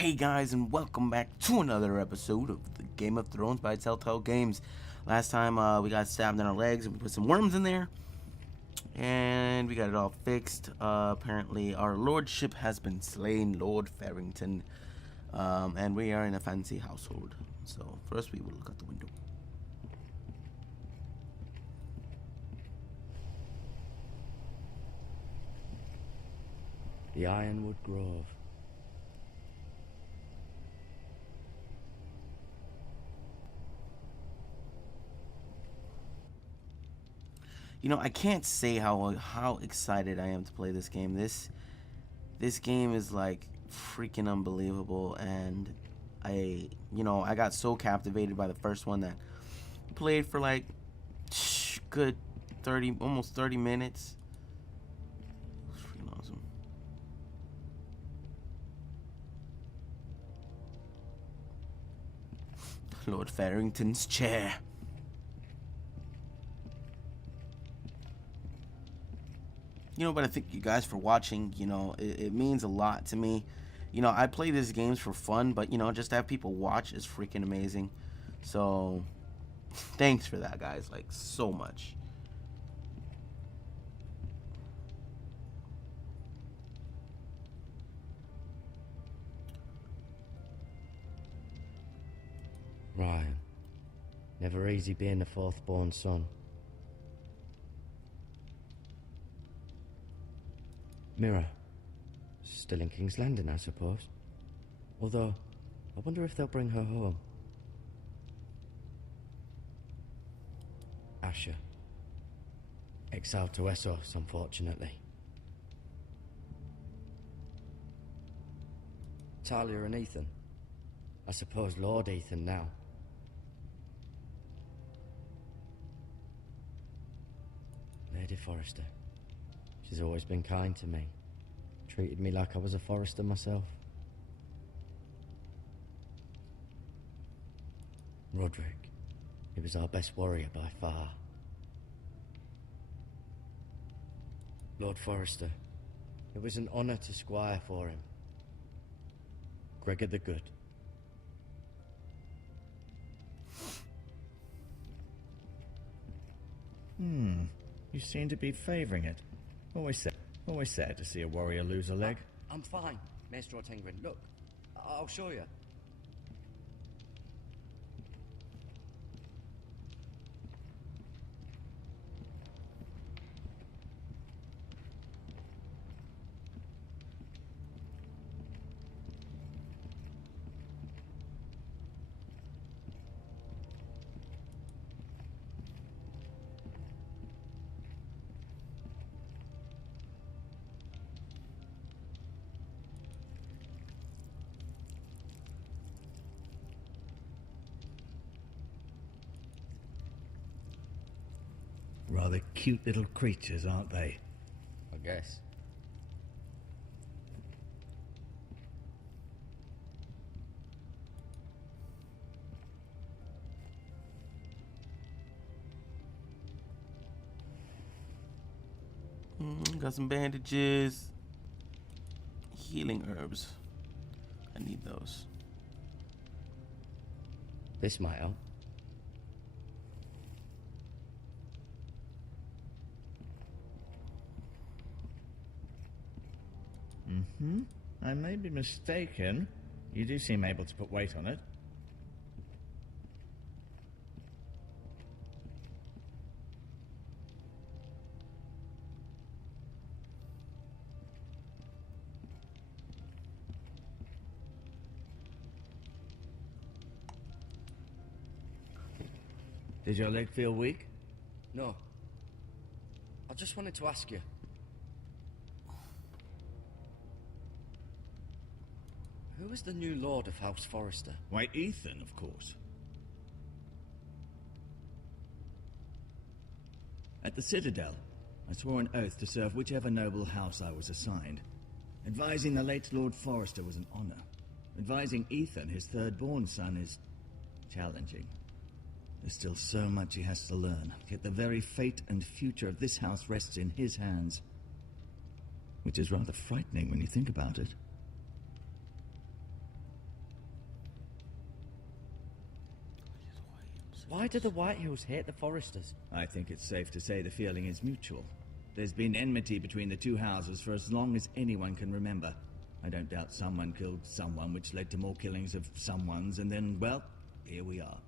Hey guys, and welcome back to another episode of the Game of Thrones by Telltale Games. Last time we got stabbed in our legs and we put some worms in there, and we got it all fixed. Apparently, our lordship has been slain, Lord Farrington, and we are in a fancy household. So first, we will look out the window. The Ironwood Grove. You know, I can't say how excited I am to play this game. This game is like freaking unbelievable, and I got so captivated by the first one that I played for like good 30, almost 30 minutes. It was freaking awesome. Lord Farrington's chair. But I thank you guys for watching. It means a lot to me. I play these games for fun, but, just to have people watch is freaking amazing. So, thanks for that, guys, like, so much. Ryan. Never easy being the fourth-born son. Mirror. Still in King's Landing, I suppose. Although, I wonder if they'll bring her home. Asher. Exiled to Essos, unfortunately. Talia and Ethan. I suppose Lord Ethan now. Lady Forrester. She's always been kind to me. Treated me like I was a Forrester myself. Roderick. He was our best warrior by far. Lord Forrester. It was an honor to squire for him. Gregor the Good. You seem to be favoring it. Always sad to see a warrior lose a leg. I'm fine, Maestro Tengrin. Look, I'll show you. Rather cute little creatures, aren't they? I guess. Got some bandages. Healing herbs. I need those. This might help. I may be mistaken. You do seem able to put weight on it. Did your leg feel weak? No. I just wanted to ask you. Who is the new Lord of House Forrester? Why, Ethan, of course. At the Citadel, I swore an oath to serve whichever noble house I was assigned. Advising the late Lord Forrester was an honor. Advising Ethan, his third-born son, is challenging. There's still so much he has to learn, yet the very fate and future of this house rests in his hands. Which is rather frightening when you think about it. Why do the Whitehills hate the Foresters? I think it's safe to say the feeling is mutual. There's been enmity between the two houses for as long as anyone can remember. I don't doubt someone killed someone, which led to more killings of someones, and then, well, here we are.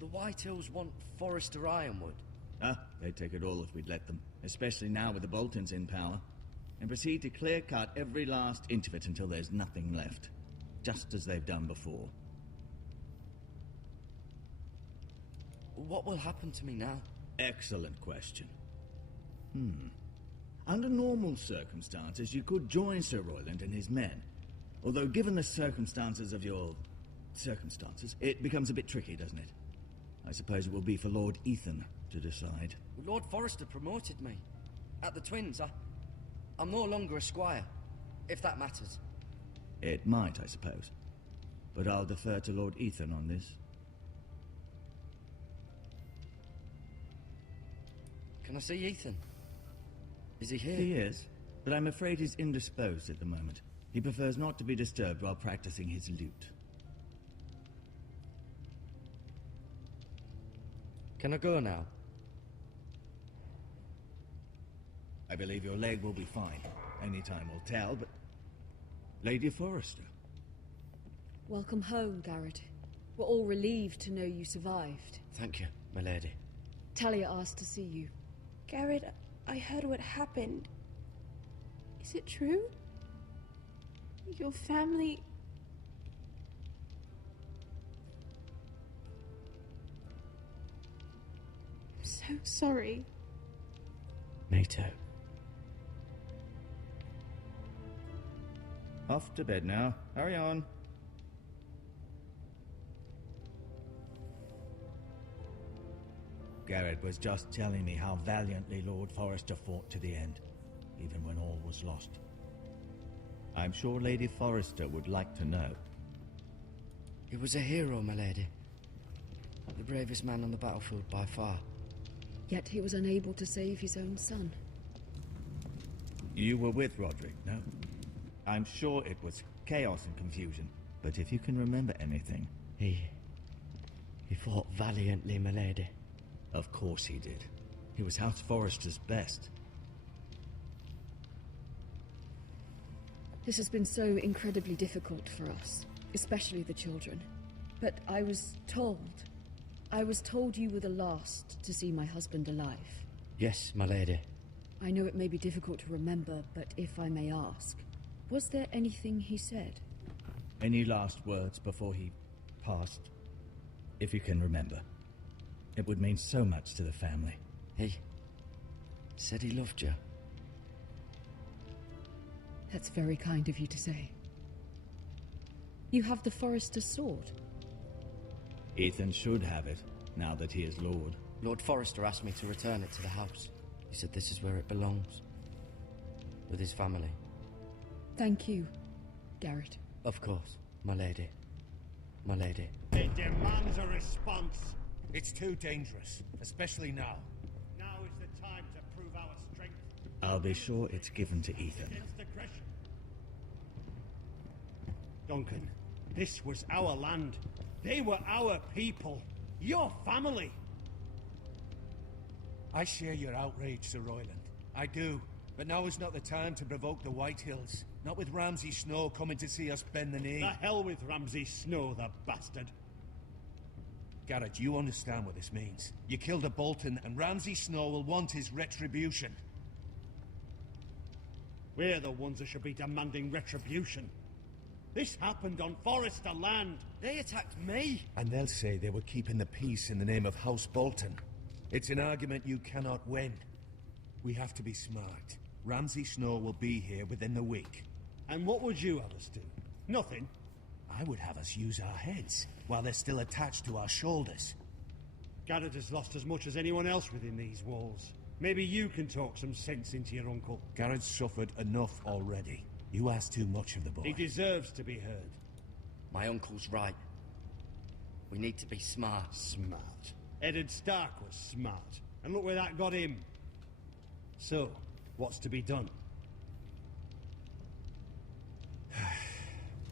The Whitehills want Forester Ironwood. They'd take it all if we'd let them, especially now with the Boltons in power, and proceed to clear-cut every last inch of it until there's nothing left, just as they've done before. What will happen to me now? Excellent question. Under normal circumstances, you could join Sir Royland and his men. Although, given the circumstances of your circumstances, it becomes a bit tricky, doesn't it? I suppose it will be for Lord Ethan to decide. Lord Forester promoted me. At the Twins, I'm no longer a squire, if that matters. It might, I suppose. But I'll defer to Lord Ethan on this. Can I see Ethan? Is he here? He is, but I'm afraid he's indisposed at the moment. He prefers not to be disturbed while practicing his lute. Can I go now? I believe your leg will be fine. Any time will tell, but... Lady Forrester. Welcome home, Garrett. We're all relieved to know you survived. Thank you, my lady. Talia asked to see you. Garrett, I heard what happened. Is it true? Your family... I'm so sorry. Me too. Off to bed now. Hurry on. Garrett was just telling me how valiantly Lord Forrester fought to the end, even when all was lost. I'm sure Lady Forrester would like to know. He was a hero, my lady. The bravest man on the battlefield by far. Yet he was unable to save his own son. You were with Roderick, no? I'm sure it was chaos and confusion, but if you can remember anything... He fought valiantly, my lady. Of course he did. He was House Forrester's best. This has been so incredibly difficult for us, especially the children. But I was told you were the last to see my husband alive. Yes, my lady. I know it may be difficult to remember, but if I may ask, was there anything he said? Any last words before he passed? If you can remember. It would mean so much to the family. He said he loved you. That's very kind of you to say. You have the Forester's sword. Ethan should have it, now that he is Lord. Lord Forester asked me to return it to the house. He said this is where it belongs. With his family. Thank you, Garrett. Of course, my lady. My lady. It demands a response. It's too dangerous, especially now. Now is the time to prove our strength. I'll be sure it's given to Ethan. Against aggression. Duncan, this was our land. They were our people. Your family. I share your outrage, Sir Royland. I do. But now is not the time to provoke the Whitehills. Not with Ramsay Snow coming to see us bend the knee. The hell with Ramsay Snow, the bastard. Garrett, you understand what this means. You killed a Bolton, and Ramsay Snow will want his retribution. We're the ones that should be demanding retribution. This happened on Forester land. They attacked me! And they'll say they were keeping the peace in the name of House Bolton. It's an argument you cannot win. We have to be smart. Ramsay Snow will be here within the week. And what would you have us do? Nothing. I would have us use our heads, while they're still attached to our shoulders. Garrett has lost as much as anyone else within these walls. Maybe you can talk some sense into your uncle. Garrett's suffered enough already. You ask too much of the boy. He deserves to be heard. My uncle's right. We need to be smart. Smart. Eddard Stark was smart. And look where that got him. So, what's to be done?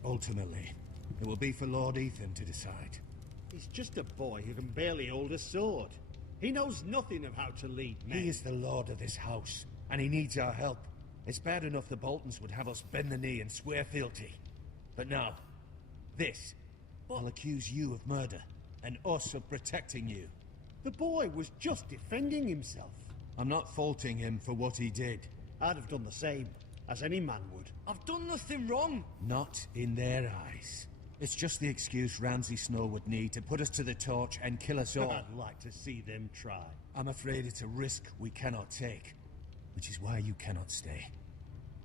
Ultimately, It will be for Lord Ethan to decide. He's just a boy who can barely hold a sword. He knows nothing of how to lead men. He is the lord of this house, and he needs our help. It's bad enough the Boltons would have us bend the knee and swear fealty. But now, this. I'll accuse you of murder, and us of protecting you. The boy was just defending himself. I'm not faulting him for what he did. I'd have done the same, as any man would. I've done nothing wrong. Not in their eyes. It's just the excuse Ramsay Snow would need to put us to the torch and kill us all. I'd like to see them try. I'm afraid it's a risk we cannot take, which is why you cannot stay.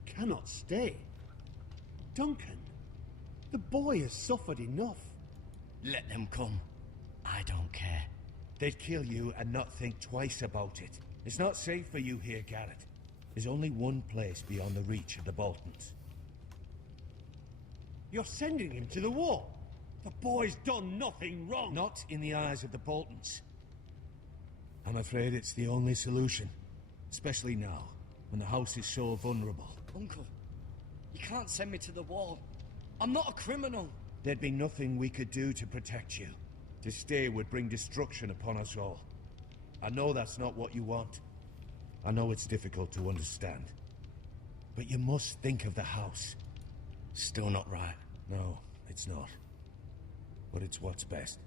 Cannot stay? Duncan, the boy has suffered enough. Let them come. I don't care. They'd kill you and not think twice about it. It's not safe for you here, Garrett. There's only one place beyond the reach of the Boltons. You're sending him to the war. The boy's done nothing wrong. Not in the eyes of the Boltons. I'm afraid it's the only solution. Especially now, when the house is so vulnerable. Uncle, you can't send me to the wall. I'm not a criminal. There'd be nothing we could do to protect you. To stay would bring destruction upon us all. I know that's not what you want. I know it's difficult to understand. But you must think of the house. Still not right. No, it's not. But it's what's best.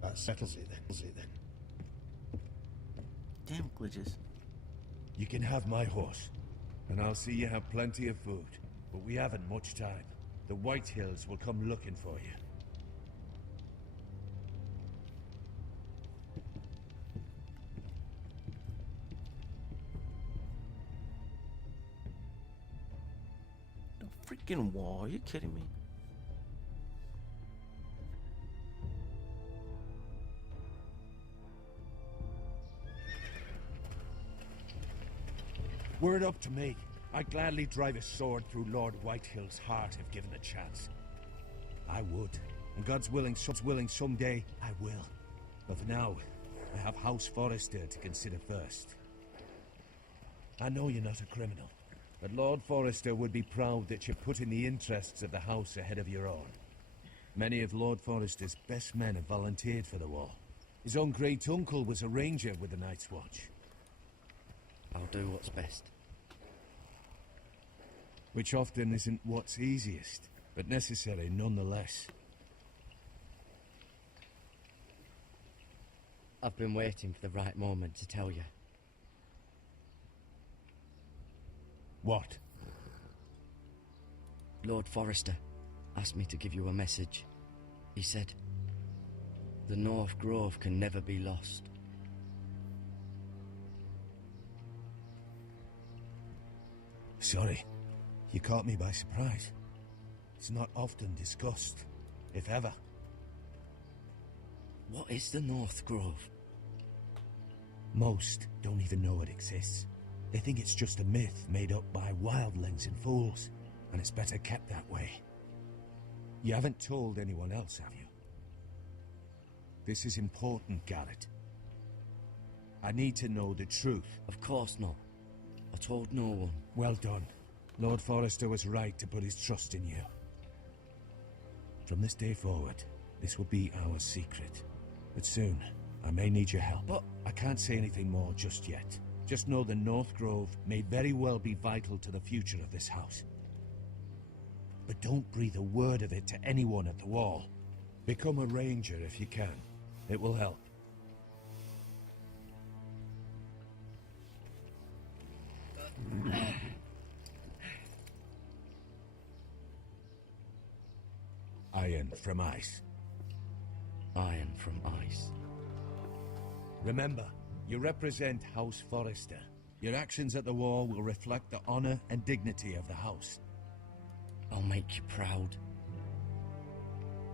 That settles it then. Damn glitches. You can have my horse, and I'll see you have plenty of food. But we haven't much time. The White Hills will come looking for you. No freaking wall. Are you kidding me? Were it up to me, I'd gladly drive a sword through Lord Whitehill's heart if given the chance. I would. And God's willing someday, I will. But for now, I have House Forrester to consider first. I know you're not a criminal, but Lord Forrester would be proud that you're putting the interests of the house ahead of your own. Many of Lord Forrester's best men have volunteered for the war. His own great-uncle was a ranger with the Night's Watch. I'll do what's best. Which often isn't what's easiest, but necessary nonetheless. I've been waiting for the right moment to tell you. What? Lord Forrester asked me to give you a message. He said, the North Grove can never be lost. Sorry, you caught me by surprise. It's not often discussed, if ever. What is the North Grove? Most don't even know it exists. They think it's just a myth made up by wildlings and fools, and it's better kept that way. You haven't told anyone else, have you? This is important, Garrett. I need to know the truth. Of course not. I told no one. Well done. Lord Forrester was right to put his trust in you. From this day forward, this will be our secret. But soon, I may need your help. But I can't say anything more just yet. Just know the North Grove may very well be vital to the future of this house. But don't breathe a word of it to anyone at the wall. Become a ranger if you can. It will help. Iron from ice. iron from ice. Remember, you represent House Forrester. Your actions at the war will reflect the honor and dignity of the house. I'll make you proud.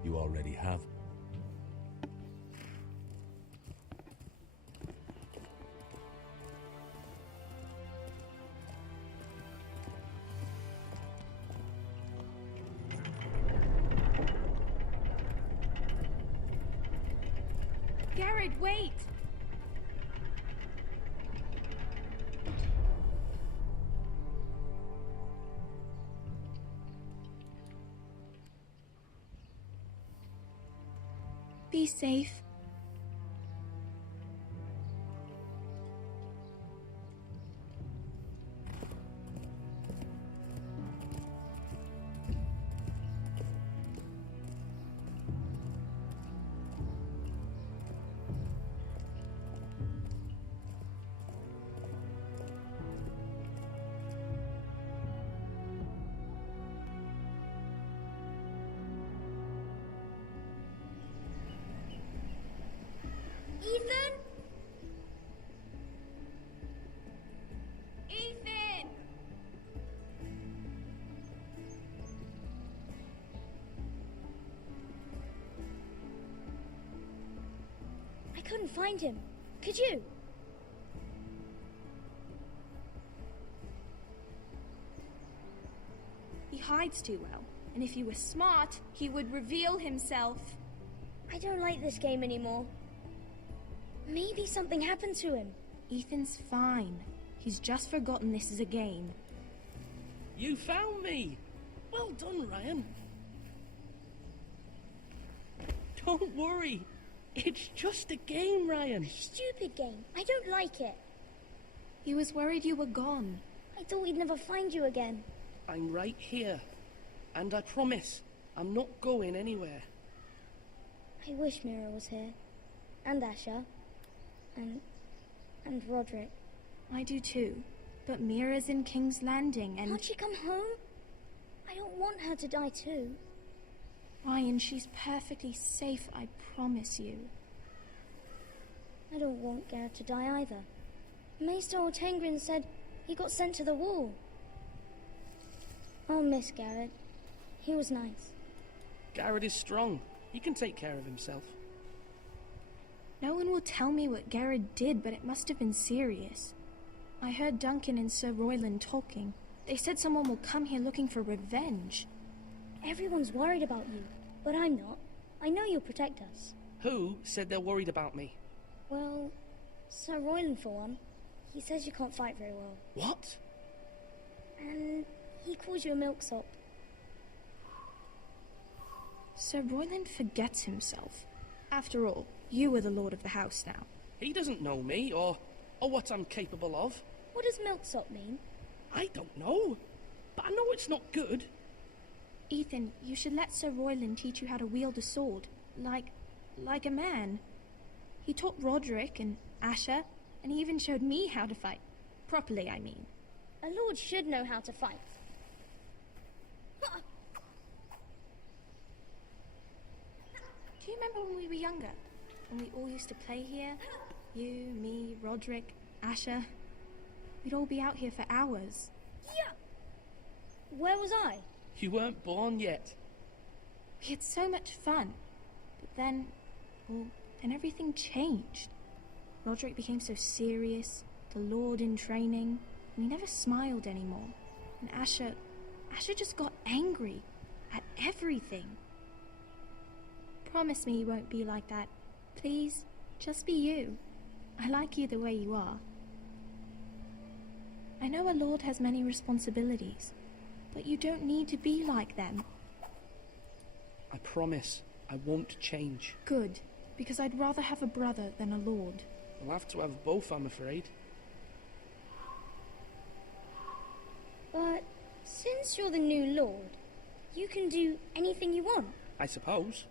You already have. Garrett, wait! Be safe. Ethan? Ethan! I couldn't find him. Could you? He hides too well, and if he were smart, he would reveal himself. I don't like this game anymore. Maybe something happened to him. Ethan's fine. He's just forgotten this is a game. You found me! Well done, Ryan. Don't worry. It's just a game, Ryan. Stupid game. I don't like it. He was worried you were gone. I thought we'd never find you again. I'm right here. And I promise, I'm not going anywhere. I wish Mira was here. And Asher. And Roderick. I do too. But Mira's in King's Landing and... Can't she come home? I don't want her to die too. Ryan, she's perfectly safe, I promise you. I don't want Garrett to die either. Maester Ortengrin said he got sent to the wall. I'll miss Garrett. He was nice. Garrett is strong. He can take care of himself. No one will tell me what Garrett did, but it must have been serious. I heard Duncan and Sir Royland talking. They said someone will come here looking for revenge. Everyone's worried about you, but I'm not. I know you'll protect us. Who said they're worried about me? Well, Sir Royland for one. He says you can't fight very well. What? And he calls you a milksop. Sir Royland forgets himself. After all, you are the lord of the house now. He doesn't know me, or what I'm capable of. What does milksop mean? I don't know, but I know it's not good. Ethan, you should let Sir Royland teach you how to wield a sword, like a man. He taught Roderick and Asher, and he even showed me how to fight. Properly, I mean. A lord should know how to fight. Do you remember when we were younger? When we all used to play here? You, me, Roderick, Asher. We'd all be out here for hours. Yeah! Where was I? You weren't born yet. We had so much fun. But then, well, then everything changed. Roderick became so serious, the Lord in training, and he never smiled anymore. And Asher just got angry at everything. Promise me you won't be like that. Please, just be you. I like you the way you are. I know a lord has many responsibilities, but you don't need to be like them. I promise I won't change. Good, because I'd rather have a brother than a lord. I'll have to have both, I'm afraid. But since you're the new lord, you can do anything you want. I suppose.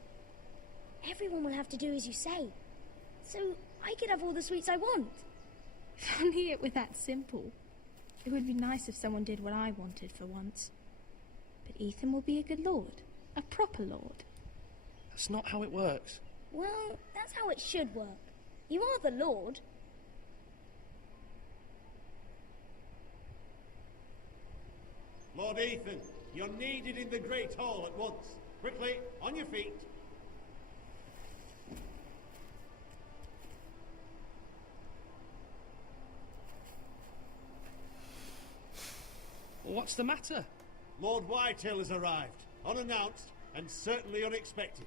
Everyone will have to do as you say. So I could have all the sweets I want. If only it were that simple. It would be nice if someone did what I wanted for once. But Ethan will be a good lord. A proper lord. That's not how it works. Well, that's how it should work. You are the lord. Lord Ethan, you're needed in the Great Hall at once. Quickly, on your feet. What's the matter? Lord Whitehill has arrived, unannounced and certainly unexpected.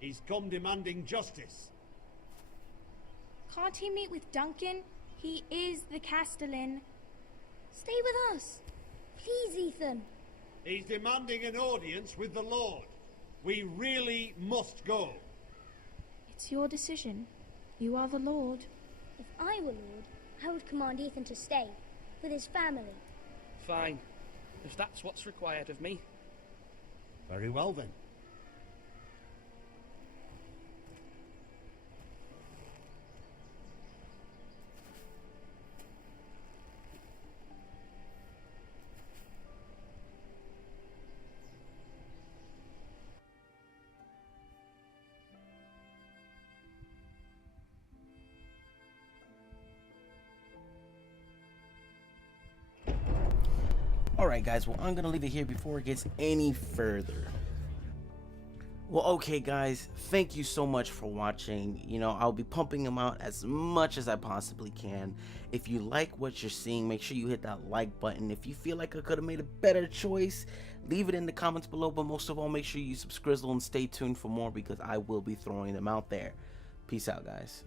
He's come demanding justice. Can't he meet with Duncan? He is the Castellan. Stay with us. Please, Ethan. He's demanding an audience with the Lord. We really must go. It's your decision. You are the Lord. If I were Lord, I would command Ethan to stay, with his family. Fine, if that's what's required of me. Very well then. Alright guys, well I'm gonna leave it here before it gets any further. Well, okay guys, thank you so much for watching. You know, I'll be pumping them out as much as I possibly can. If you like what you're seeing, make sure you hit that like button. If you feel like I could have made a better choice, leave it in the comments below. But most of all, make sure you subscribe and stay tuned for more, because I will be throwing them out there. Peace out, guys.